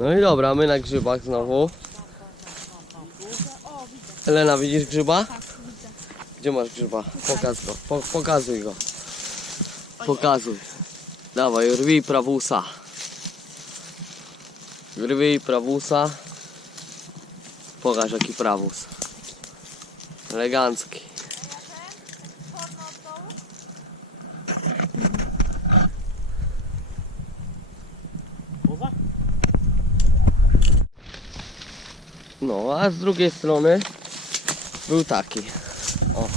No i dobra, my na grzybach znowu. Elena, widzisz grzyba? Gdzie masz grzyba? Pokaż go, po, pokazuj go. Pokazuj. Dawaj, rwij prawusa. Rwij prawusa. Pokaż jaki prawus. Elegancki. No, a z drugiej strony był taki. O.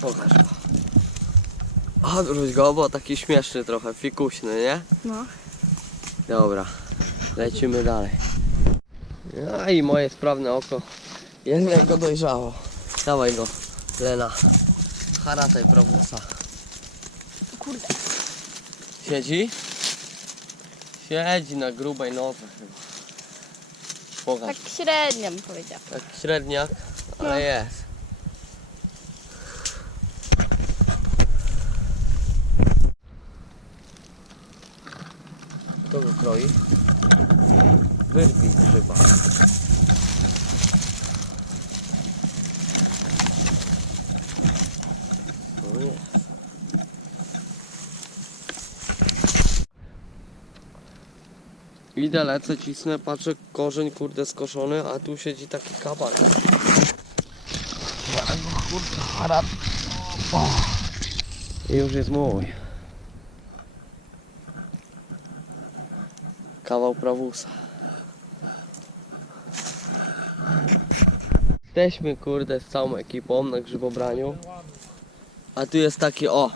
Pokaż go. Odwróć go, bo taki śmieszny trochę, fikuśny, nie? No. Dobra, lecimy dalej. No i moje sprawne oko jednak go dojrzało. Dawaj go, Lena. Harataj prawusa. Kurde. Siedzi? Siedzi na grubej nodze chyba. Pokaż. Tak średnio bym powiedział. Tak średniak, ale jest. Kto go kroi? Wyrwij grzyba. No jest. Idę, lecę, cisnę, patrzę, korzeń kurde skoszony, a tu siedzi taki go kurde harat. O. I już jest mój. Kawał prawusa. Jesteśmy kurde z całą ekipą na grzybobraniu. A tu jest taki o.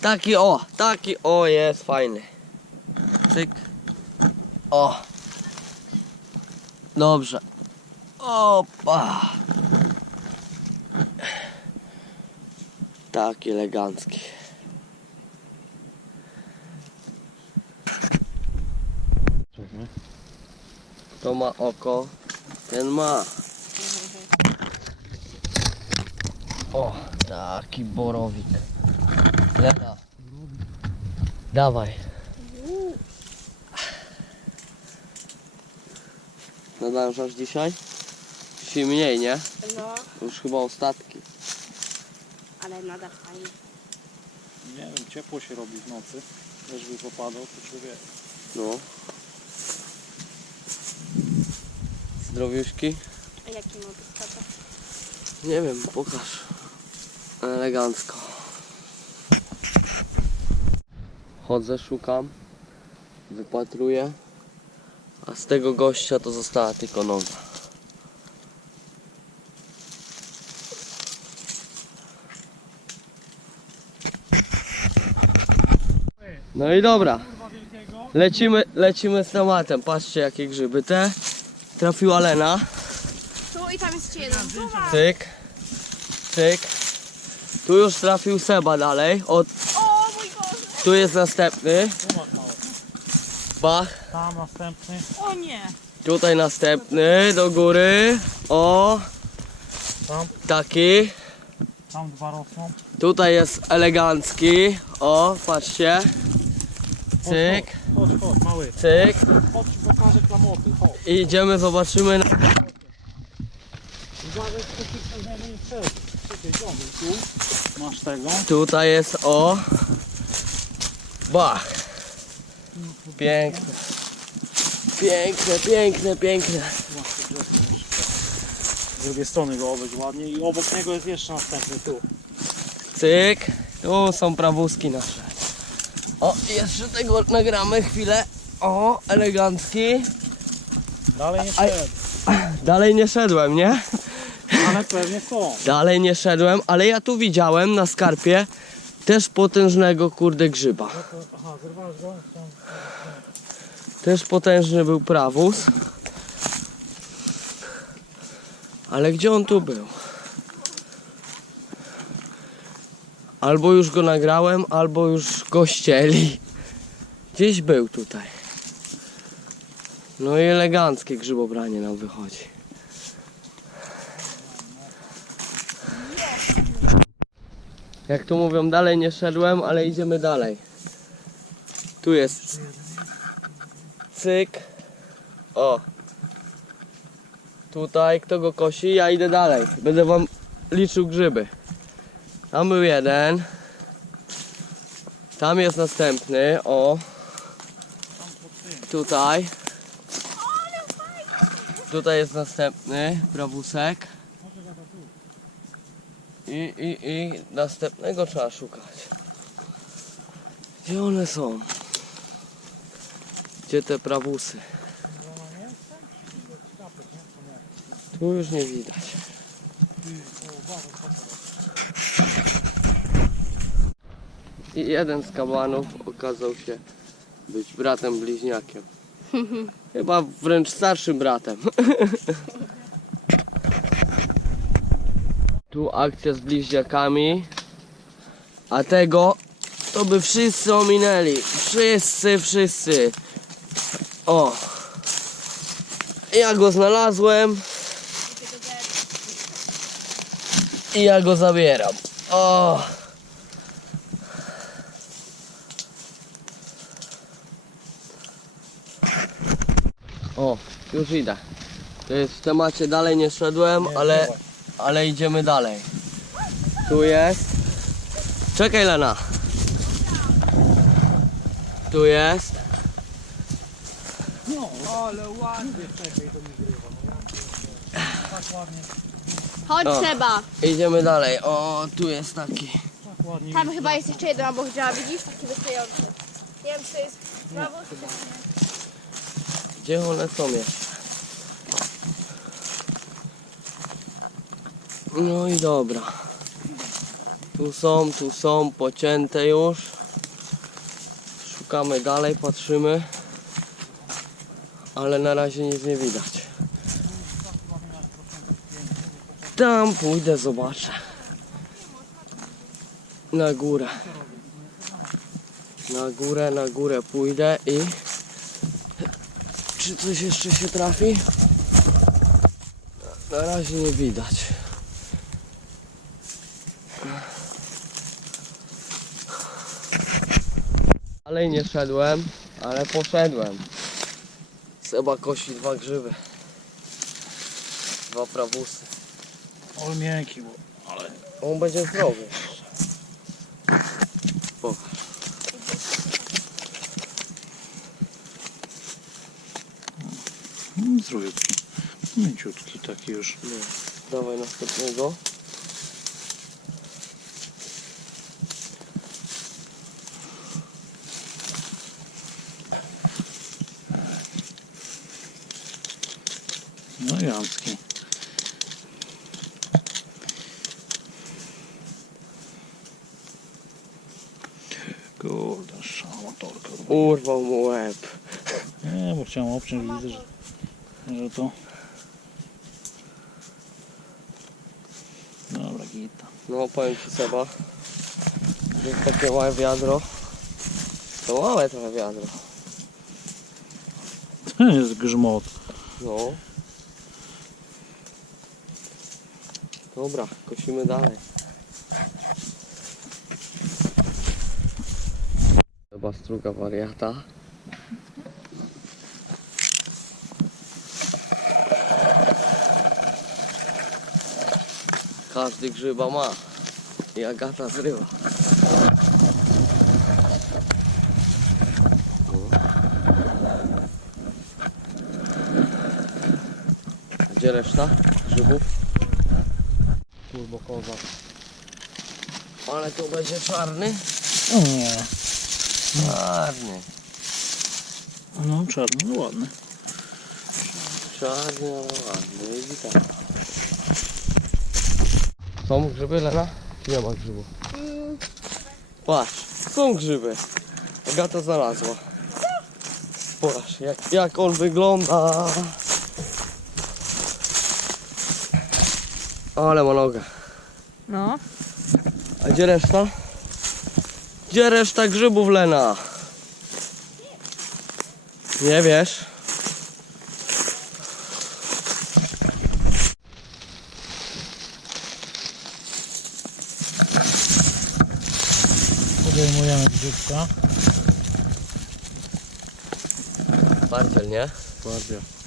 Taki o, taki o jest fajny. Cyk. O. Dobrze. Opa. Taki elegancki. Kto ma oko, ten ma. O, taki borowik. Lena. Dawaj. Nadążasz dzisiaj? Dzisiaj mniej, nie? No, Już chyba ostatki. ale nadal fajnie. Nie wiem, ciepło się robi w nocy. Też by popadał, to człowiek. No. Zdrowiuszki? A jaki ma być tata? Nie wiem, pokaż. Elegancko. Chodzę, szukam, wypatruję, a z tego gościa to została tylko noga. No i dobra, lecimy, lecimy z tematem. Patrzcie jakie grzyby. Te trafiła Lena. Tu i tam jest jeden. Cyk, cyk. Tu już trafił Seba dalej. O, O mój Boże. tu jest następny. Bach. Tam następny. O nie. Tutaj następny do góry. O, Tam, taki. tam dwa rosną. Tutaj jest elegancki. O, patrzcie. Cyk, Chodź, chodź, chodź, mały. cyk. Chodź, pokażę klamoty. Chodź. I idziemy, zobaczymy. na- Uważaj. Czekaj, tu. Masz tego. Tutaj jest o. Bach. Piękne. Piękne, piękne, piękne. Z drugiej strony go obejść ładnie i obok niego jest jeszcze następny tu. Cyk. Tu są prawuski nasze. O, jeszcze tego nagramy chwilę. O, elegancki. Dalej nie A- szedł, Dalej nie szedłem, nie? ale pewnie są. Dalej nie szedłem, ale ja tu widziałem na skarpie też potężnego kurde grzyba. Też potężny był prawus. Ale gdzie on tu był? Albo już go nagrałem, albo już go ścieli. Gdzieś był tutaj. No i eleganckie grzybobranie nam wychodzi. Jak tu mówią, dalej nie szedłem, ale idziemy dalej. Tu jest cyk. O. Tutaj, kto go kosi, ja idę dalej. Będę wam liczył grzyby. Tam był jeden. Tam jest następny, o. Tutaj. Tutaj jest następny, prawusek. I, i, i następnego trzeba szukać. Gdzie one są? Gdzie te prawusy? Tu już nie widać. I jeden z kabanów okazał się być bratem bliźniakiem. Chyba wręcz starszym bratem. Tu akcja z bliźniakami. A tego to by wszyscy ominęli. Wszyscy, wszyscy. O. Ja go znalazłem. I ja go zabieram. O. O, już idę. To jest w temacie dalej nie szedłem, ale, ale idziemy dalej. Tu jest. Czekaj Lena. Tu jest. Ale ładnie. Czekaj, to mi grywa. No, ja tak ładnie, Chodź O. Seba. Idziemy dalej. O, tu jest taki. tak ładnie. Tam chyba jest jeszcze jeden obok działa, widzisz? Taki wystający. Nie wiem, czy to jest prawo, czy to jest Gdzie one są jeszcze? No i dobra. Tu są, tu są, pocięte już. Szukamy dalej, patrzymy. Ale na razie nic nie widać. Tam pójdę, zobaczę. Na górę. Na górę, na górę pójdę i... Czy coś jeszcze się trafi? Na razie nie widać. Dalej nie szedłem, ale poszedłem. Seba kosi dwa grzyby. Dwa prawusy. Ale miękki, bo... Ale... On będzie zdrowy. Pokaż. Mm, Zrobię taki mięciutki taki już. Nie. Dawaj następnego. No Jancki. Kurde, szamatorka. Urwał mu łeb. Nie, bo chciałem obciąć, widzę, że, że to... Dobra, gita. No powiem ci Seba. Jest takie małe wiadro. To małe trochę wiadro. To jest grzmot. No. Dobra, kosimy dalej. Chyba struga wariata. Każdy grzyba ma. I Agata zrywa. Gdzie reszta grzybów? Turbo kozak. Ale to będzie czarny? Nie. Czarny. No czarny, no ładny. Czarny, ale ładny. I witam. Są grzyby, Lena? Nie ma grzybów? Mm, Patrz, są grzyby. Agata znalazła. Patrz, jak, jak on wygląda. Ale ma nogę. No. A gdzie reszta? Gdzie reszta grzybów, Lena? Nie wiesz? Zdejmujemy grzybka. Parciel, nie? Bardzo.